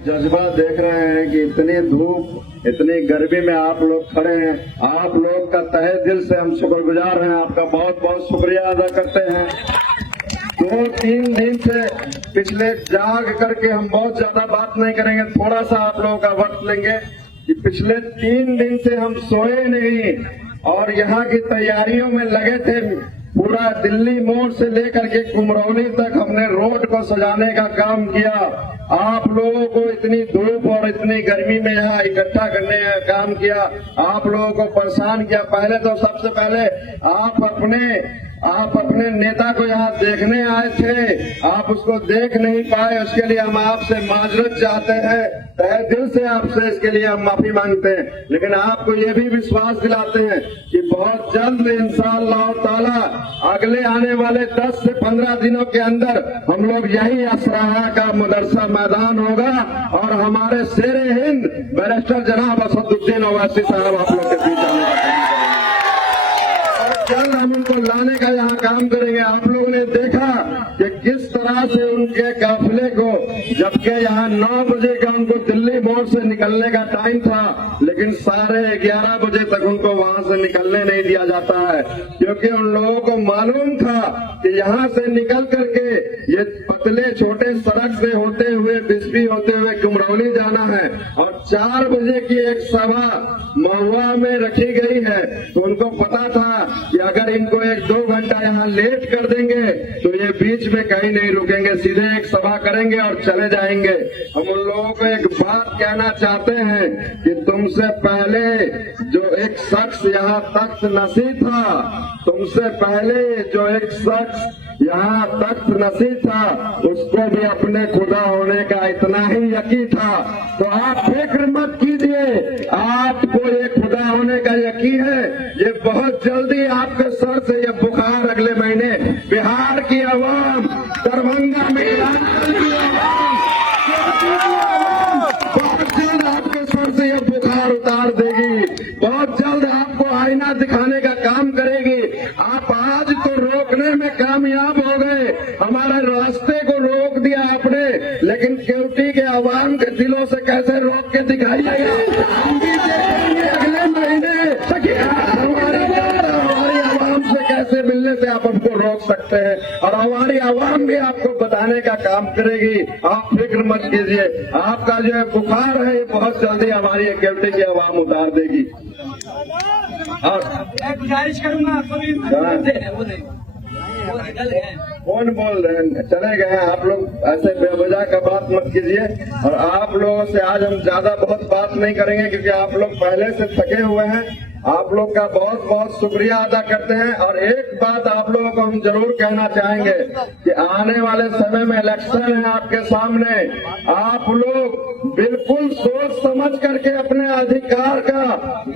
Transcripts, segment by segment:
जज्बा देख रहे हैं कि इतनी धूप इतनी गर्मी में आप लोग खड़े हैं। आप लोग का तहे दिल से हम शुक्रगुजार हैं, आपका बहुत बहुत शुक्रिया अदा करते हैं। 2-3 दिन से पिछले जाग करके हम बहुत ज्यादा बात नहीं करेंगे, थोड़ा सा आप लोगों का वक्त लेंगे कि पिछले 3 दिन से हम सोए नहीं और यहाँ की तैयारियों में लगे थे। पूरा दिल्ली मोड़ से लेकर के कुमरौली तक हमने रोड को सजाने का काम किया। आप लोगों को इतनी धूप और इतनी गर्मी में यहाँ इकट्ठा करने का काम किया, आप लोगों को परेशान किया। पहले तो सबसे पहले आप अपने नेता को यहाँ देखने आए थे, आप उसको देख नहीं पाए, उसके लिए हम आपसे माजरत चाहते हैं, तहे दिल से आपसे इसके लिए हम माफी मांगते हैं। लेकिन आपको ये भी विश्वास दिलाते हैं कि बहुत जल्द इंशाअल्लाह ताला अगले आने वाले 10 से 15 दिनों के अंदर हम लोग यही असराहा का मदरसा मैदान होगा और हमारे शेरे हिंद बैरिस्टर जनाब असदुद्दीन ओवैसी साहब आप लोग के बीच आने का जल्द हम उनको लाने का यहाँ काम करेंगे। आप लोगों ने देखा कि किस तरह से उनके काफिले को, जबकि यहाँ 9 बजे का उनको दिल्ली मोड़ से निकलने का टाइम था, लेकिन 11:30 बजे तक उनको वहाँ से निकलने नहीं दिया जाता है, क्योंकि उन लोगों को मालूम था कि यहाँ से निकल करके ये पतले छोटे सड़क से होते हुए बिस्बी होते हुए कुमरौली जाना है और 4 बजे की एक सभा महुआ में रखी गई है। तो उनको पता था कि अगर इनको 1-2 घंटा यहाँ लेट कर देंगे तो ये बीच में कहीं नहीं रुकेंगे, सीधे एक सभा करेंगे और चले जाएंगे। हम उन लोगों को एक बात कहना चाहते हैं कि तुमसे पहले जो एक शख्स यहाँ तख्त नशी था, तुमसे पहले जो एक शख्स यहाँ तख्त नशी था, उसको भी अपने खुदा होने का इतना ही यकीन था। तो आप फिक्र मत कीजिए, आपको ये खुदा होने का यकीन है। ये बहुत जल्दी आपके सर से ये बुखार अगले महीने बिहार की आवाम, दरभंगा में बहुत जल्द आपके सर से ये बुखार उतार देगी, बहुत जल्द आपको आईना दिखाने का काम करेगी। आप आज तो रोकने में कामयाब हो गए, हमारे रास्ते को रोक दिया आपने, लेकिन केवटी के आवाम के दिलों से कैसे रोक के दिखाइएगा, हम भी देखेंगे अगले महीने हमारी आवाम से कैसे मिलने से आप हमको रोक सकते हैं और हमारी आवाम भी आपको बताने का काम करेगी। आप फिक्र मत कीजिए, आपका जो है बुखार है ये बहुत जल्दी हमारी केवटी की आवाम उतार देगी। और गुजारिश करूंगा कौन बोल रहे हैं, चले गए हैं आप लोग, ऐसे बेवजह का बात मत कीजिए। और आप लोगों से आज हम ज्यादा बहुत बात नहीं करेंगे क्योंकि आप लोग पहले से थके हुए हैं। आप लोग का बहुत बहुत शुक्रिया अदा करते हैं। और एक बात आप लोगों को हम जरूर कहना चाहेंगे कि आने वाले समय में इलेक्शन है आपके सामने, आप लोग बिल्कुल सोच समझ करके अपने अधिकार का,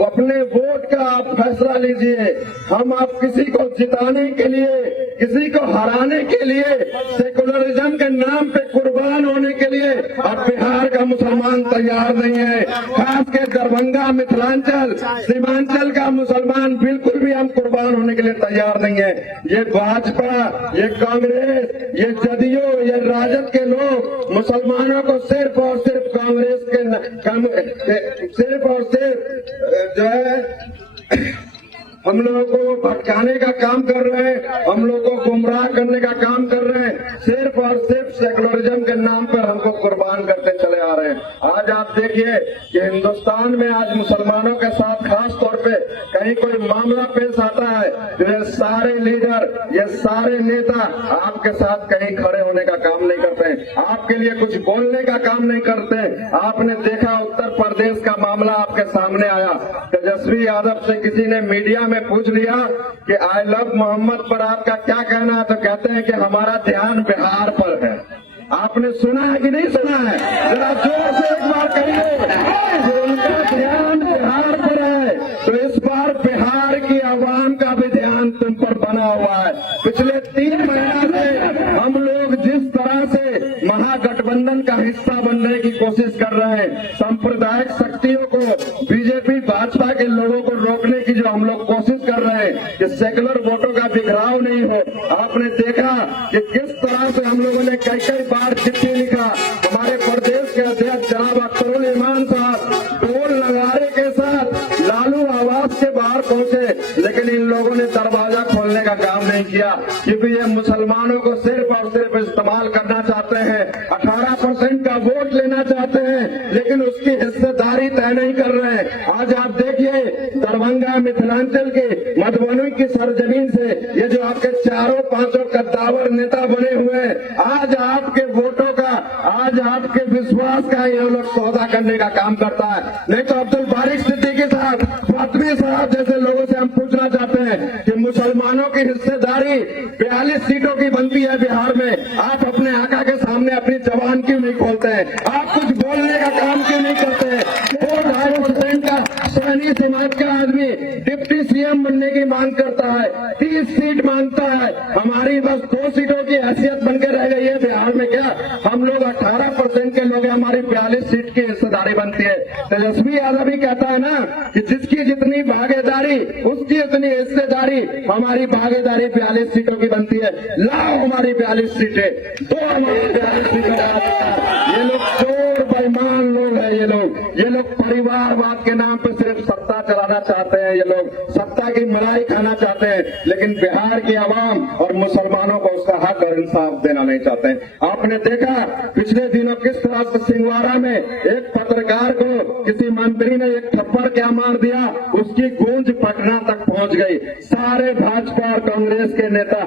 अपने वोट का आप फैसला लीजिए। हम आप किसी को जिताने के लिए, किसी को हराने के लिए, सेकुलरिज्म के नाम पे कुर्बान होने के लिए अब बिहार का मुसलमान तैयार नहीं है। खास के दरभंगा, मिथिलांचल, सीमांचल का मुसलमान बिल्कुल भी हम कुर्बान होने के लिए तैयार नहीं है। ये भाजपा, ये कांग्रेस, ये जदयू, ये राजद के लोग मुसलमानों को सिर्फ और सिर्फ कांग्रेस के सिर्फ और सिर्फ जो है हम लोगों को भटकाने का काम कर रहे हैं, हम लोगों को गुमराह करने का काम कर रहे हैं, सिर्फ और सिर्फ सेकुलरिज्म के नाम पर हमको कुर्बान करते चले आ रहे हैं। आज आप देखिए कि हिंदुस्तान में आज मुसलमानों के साथ खास तौर पे कहीं कोई मामला पेश आता है तो ये सारे लीडर, ये सारे नेता आपके साथ कहीं खड़े होने का काम नहीं करते हैं, आपके लिए कुछ बोलने का काम नहीं करते हैं। आपने देखा उत्तर प्रदेश का मामला आपके सामने आया, तेजस्वी यादव से किसी ने मीडिया में पूछ लिया कि आई लव मोहम्मद पर आपका क्या कहना है, तो कहते हैं कि हमारा ध्यान बिहार पर है। आपने सुना है कि नहीं सुना है? जरा जोर से एक बार कहिए, उनका ध्यान बिहार पर है, तो इस बार बिहार की आवाम का भी ध्यान तुम पर बना हुआ है। पिछले 3 महीना से हम लोग जिस तरह से महागठबंधन का हिस्सा बनने की कोशिश कर रहे हैं, सांप्रदायिक शक्तियों को, बीजेपी भाजपा के लोगों को रोकने की जो हम लोग कोशिश कर रहे हैं कि सेकुलर वोटों का बिखराव नहीं हो। आपने देखा कि किस तरह से हम लोगों ने कई बार चिट्ठी लिखा हमारे प्रदेश के अध्यक्ष जनाब अख्तरुल ईमान साहब ढोल नगारे के साथ लालू आवास के बाहर पहुंचे, लेकिन इन लोगों ने दरवाजा खोलने का काम नहीं किया, क्योंकि ये मुसलमानों को सिर्फ और सिर्फ इस्तेमाल करना चाहते हैं। 18% का वोट लेना चाहते हैं, लेकिन उसकी हिस्सेदारी तय नहीं कर रहे हैं। आज आप देखिए दरभंगा मिथिलांचल के मधुबनी की सरजमीन से ये जो आपके चारों पांचों कद्दावर नेता बने हुए हैं, आज आपके वोटों का, आज आपके विश्वास का ये लोग सौदा करने का काम करता है। नहीं तो अब्दुल बारिक सिद्दीकी साहब, फातमी साहब जैसे लोगों से हम पूछना चाहते हैं कि मुसलमानों की हिस्सेदारी 42 सीटों की बनती है बिहार में, आप अपने आका के सामने अपनी जबान क्यों नहीं खोलते हैं? आप कुछ बोलने का काम क्यों नहीं करते हैं? 2-2.5% का सहनी समाज का आदमी डिप्टी सीएम बनने की मांग करता है, 30 सीट मांगता है, हमारी बस 2 सीटों की हैसियत बनकर रह गई है बिहार में। क्या हम लोग 18% के लोग, हमारी 42 सीट की हिस्सेदारी बनती है। तेजस्वी यादव भी कहता है ना कि जिसकी जितनी भागीदारी उसकी उतनी हिस्सेदारी, हमारी भागीदारी 42 सीटों की बनती है। लाओ हमारी 42 सीटें, तो हमारी 42 सीटें। ये लोग चोर बेईमान लोग हैं, ये लोग परिवारवाद के नाम पे सिर्फ सत्ता चलाना चाहते हैं, ये लोग सत्ता की मलाई खाना चाहते हैं, लेकिन बिहार की आवाम और मुसलमानों को उसका हक और इंसाफ देना नहीं चाहते हैं। आपने देखा पिछले दिनों किस तरह से सिंहवाड़ा में एक पत्रकार को किसी मंत्री ने एक थप्पड़ क्या मार दिया, उसकी गूंज पटना तक पहुंच गई। सारे भाजपा और कांग्रेस के नेता,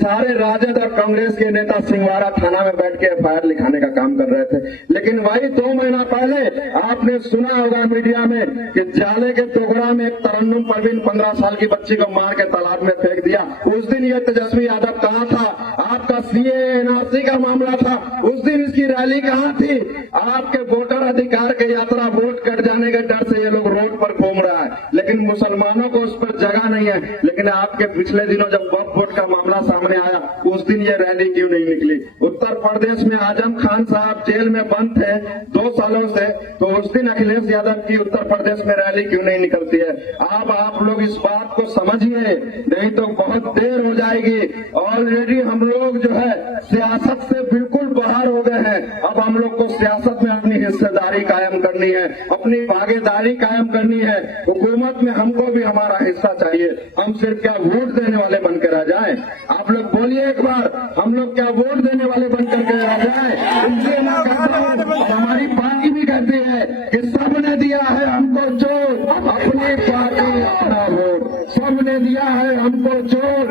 सारे राजद और कांग्रेस के नेता सिंहवाड़ा थाना में बैठ के एफआईआर लिखाने का काम कर रहे थे। लेकिन वही 2 महीना पहले आपने सुना होगा मीडिया में कि जाले के टुकड़ा में एक तरन्नुम परवीन 15 साल की बच्ची को मार के तालाब में फेंक दिया। उस दिन ये तेजस्वी यादव कहाँ था? आपका सीए एनआरसी का मामला था, उस दिन इसकी रैली कहाँ थी? आपके वोटर अधिकार के यात्रा वोट कट जाने के डर से ये लोग रोड पर घूम रहा है, लेकिन मुसलमानों को उस पर जगह नहीं है। लेकिन आपके पिछले दिनों जब वक्फ बोर्ड का मामला सामने आया, उस दिन ये रैली क्यों नहीं निकली? उत्तर प्रदेश में आजम खान साहब जेल में बंद थे 2 सालों से, तो उस दिन अखिलेश यादव की उत्तर प्रदेश में रैली क्यों नहीं निकलती है? अब आप लोग इस बात को समझिए, नहीं तो बहुत देर हो जाएगी। ऑलरेडी हम लोग जो है सियासत से बिल्कुल बाहर हो गए हैं। अब हम लोग को सियासत में अपनी हिस्सेदारी कायम करनी है, अपनी भागीदारी कायम करनी है। हुकूमत में हमको भी हमारा हिस्सा चाहिए। हम सिर्फ क्या वोट देने वाले बनकर रह जाएं? आप लोग बोलिए एक बार, हम लोग क्या वोट देने वाले बनकर के रह जाएं? इसलिए मैं कहता हूं, हमारी पार्टी भी कहती है कि सबने दिया है हमको चोट, अपनी पार्टी अपना वोट, सबने दिया है हमको चोट।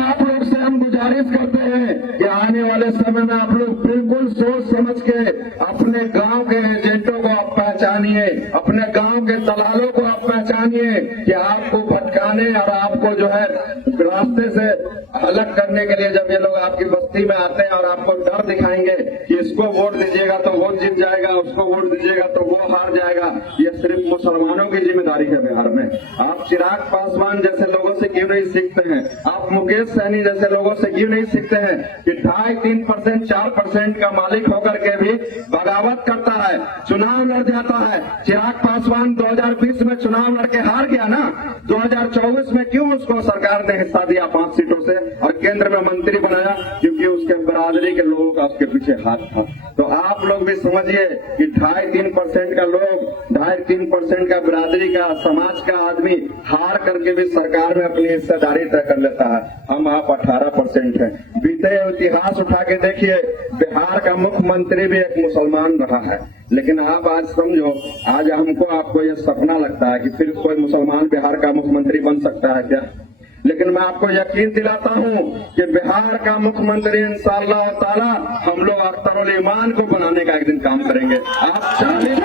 आप लोग से हम गुजारिश करते हैं कि आने वाले समय में आप लोग बिल्कुल सोच समझ के अपने गांव के एजेंटों को आप पहचानिए, अपने गांव के दलालों को आप पहचानिए कि आपको भटकाने और आपको जो है रास्ते से अलग करने के लिए जब ये लोग आपकी बस्ती में आते हैं और आपको डर दिखाएंगे कि इसको वोट दीजिएगा तो वो जीत जाएगा, उसको वोट दीजिएगा तो वो हार जाएगा, ये सिर्फ मुसलमानों की जिम्मेदारी है बिहार में। आप चिराग पासवान जैसे लोगों से क्यों नहीं सीखते हैं? आप मुकेश सहनी जैसे लोगों से क्यों नहीं सीखते हैं कि 2.5-3%, 4% का मालिक होकर के भी बगावत करता है, चुनाव लड़ जाता है? चिराग पासवान 2020 में चुनाव लड़के हार गया ना, 2024 में क्यों उसको सरकार ने हिस्सा दिया 5 सीटों से और केंद्र में मंत्री बनाया? क्योंकि उसके बरादरी के लोगों का उसके पीछे हाथ था। तो आप लोग भी समझिए कि 2.5-3% का लोग, 2.5-3% का बिरादरी का, समाज का आदमी हार करके भी सरकार में अपनी हिस्सेदारी तय कर लेता है। हम आप 18% हैं। बीते इतिहास उठा के देखिए, बिहार का मुख्यमंत्री भी एक मुसलमान रहा है, लेकिन आप आज समझो, आज हमको आपको ये सपना लगता है कि फिर कोई मुसलमान बिहार का मुख्यमंत्री बन सकता है क्या? लेकिन मैं आपको यकीन दिलाता हूं कि बिहार का मुख्यमंत्री इंशाअल्लाह ताला हम लोग अख्तरुल ईमान को बनाने का एक दिन काम करेंगे। आप 40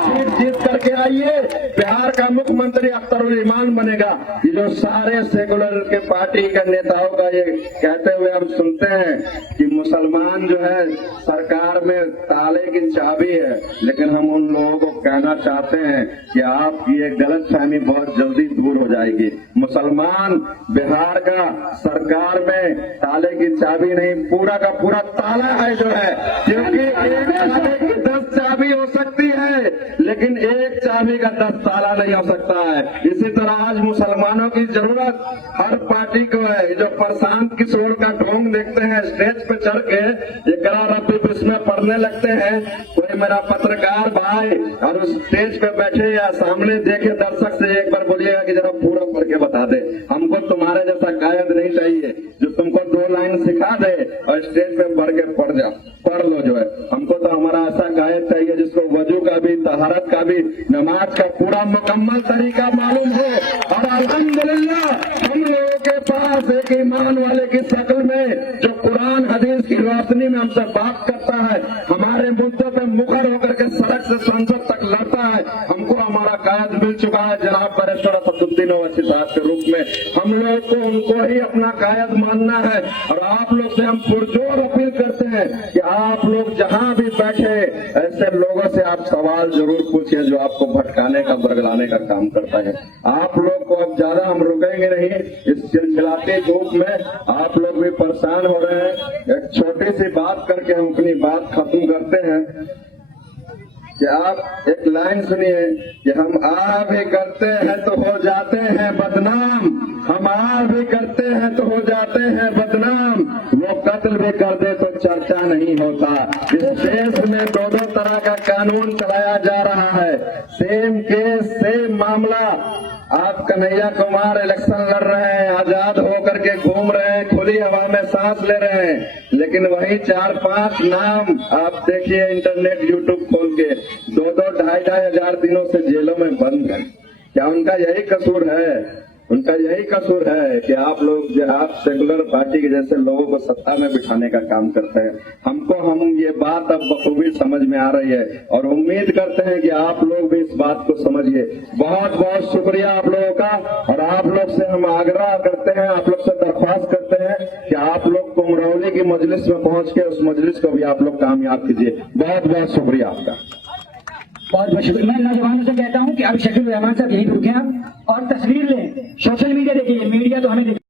सीट जीत करके आइए, बिहार का मुख्यमंत्री अख्तरुल ईमान बनेगा। ये जो सारे सेकुलर के पार्टी के नेताओं का ये कहते हुए हम सुनते हैं कि मुसलमान जो है सरकार में ताले की चाबी है, लेकिन हम उन लोगों को कहना चाहते हैं कि आपकी ये गलतफहमी बहुत जल्दी दूर हो जाएगी। मुसलमान बिहार का सरकार में ताले की चाबी नहीं, पूरा का पूरा ताला है जो है, क्योंकि एक ताले की 10 चाबी हो सकती है, लेकिन एक अभी का 10 ताला नहीं हो सकता है। इसी तरह आज मुसलमानों की जरूरत हर पार्टी को है। जो प्रशांत किशोर का ढोंग देखते हैं स्टेज पे चढ़ के इकरा रब्बी इसमें पढ़ने लगते हैं, कोई मेरा पत्रकार भाई और उस स्टेज पे बैठे या सामने देखे दर्शक से एक बार बोलिएगा कि जरा पूरा पढ़ के बता दे। हमको तुम्हारे जैसा कायद नहीं चाहिए जो तुमको 2 लाइन सिखा दे और स्टेज पे बढ़ के पढ़ लो जो है। हमको तो हमारा ऐसा कायद चाहिए जिसको वजू का भी, तहारत का भी, नमाज का पूरा मुकम्मल तरीका मालूम हो। और अल्हम्दुलिल्लाह हम लोगों के पास एक ईमान वाले की शक्ल में जो कुरान हदीस की रोशनी में हमसे बात करता है, हमारे मुद्दों पे मुखर होकर के सड़क से संसद तक लड़ता है, हमको हमारा कायद मिल चुका है जनाब बैरिस्टर असदुद्दीन ओवैसी साहब के रूप में। हम लोग को उनको ही अपना कायद मानना है। और आप लोग से हम पुरजोर अपील करते हैं कि आप लोग जहां भी बैठे ऐसे लोगों से आप सवाल जरूर पूछिए जो आपको भटकाने का, बरगलाने का काम करता है। आप लोग को अब ज्यादा हम रुकेंगे नहीं इस चिलचिलाती धूप में। आप लोग भी परेशान हो रहे हैं। एक छोटी सी बात करके हम अपनी बात खत्म करते हैं कि आप एक लाइन सुनिए कि हम आ भी करते हैं तो हो जाते हैं बदनाम, हम आ भी करते हैं तो हो जाते हैं बदनाम, वो कत्ल भी कर दे तो चर्चा नहीं होता। इस देश में 2 तरह का कानून चलाया जा रहा है, सेम केस सेम मामला। आप कन्हैया कुमार इलेक्शन लड़ रहे हैं, आजाद होकर के घूम रहे हैं, खुली हवा में सांस ले रहे हैं, लेकिन वही 4-5 नाम आप देखिए इंटरनेट यूट्यूब खोल के 2-2, 2,500 हजार दिनों से जेलों में बंद है। क्या उनका यही कसूर है? उनका यही कसूर है कि आप लोग जो आप सेकुलर पार्टी के जैसे लोगों को सत्ता में बिठाने का काम करते हैं। हम ये बात अब बखूबी समझ में आ रही है और उम्मीद करते हैं कि आप लोग भी इस बात को समझिए। बहुत बहुत शुक्रिया आप लोगों का। और आप लोग से हम आग्रह करते हैं, आप लोग से दरख्वास्त करते हैं कि आप लोग कुमरौली की मजलिस में पहुंच के उस मजलिस को भी आप लोग कामयाब कीजिए। बहुत बहुत शुक्रिया आपका। बहुत बहुत शुक्रिया। मैं नौजवानों से कहता हूं कि अब शकील रहमान साहब यहीं रुके आप और तस्वीर लें, सोशल मीडिया देखिए, मीडिया तो हमें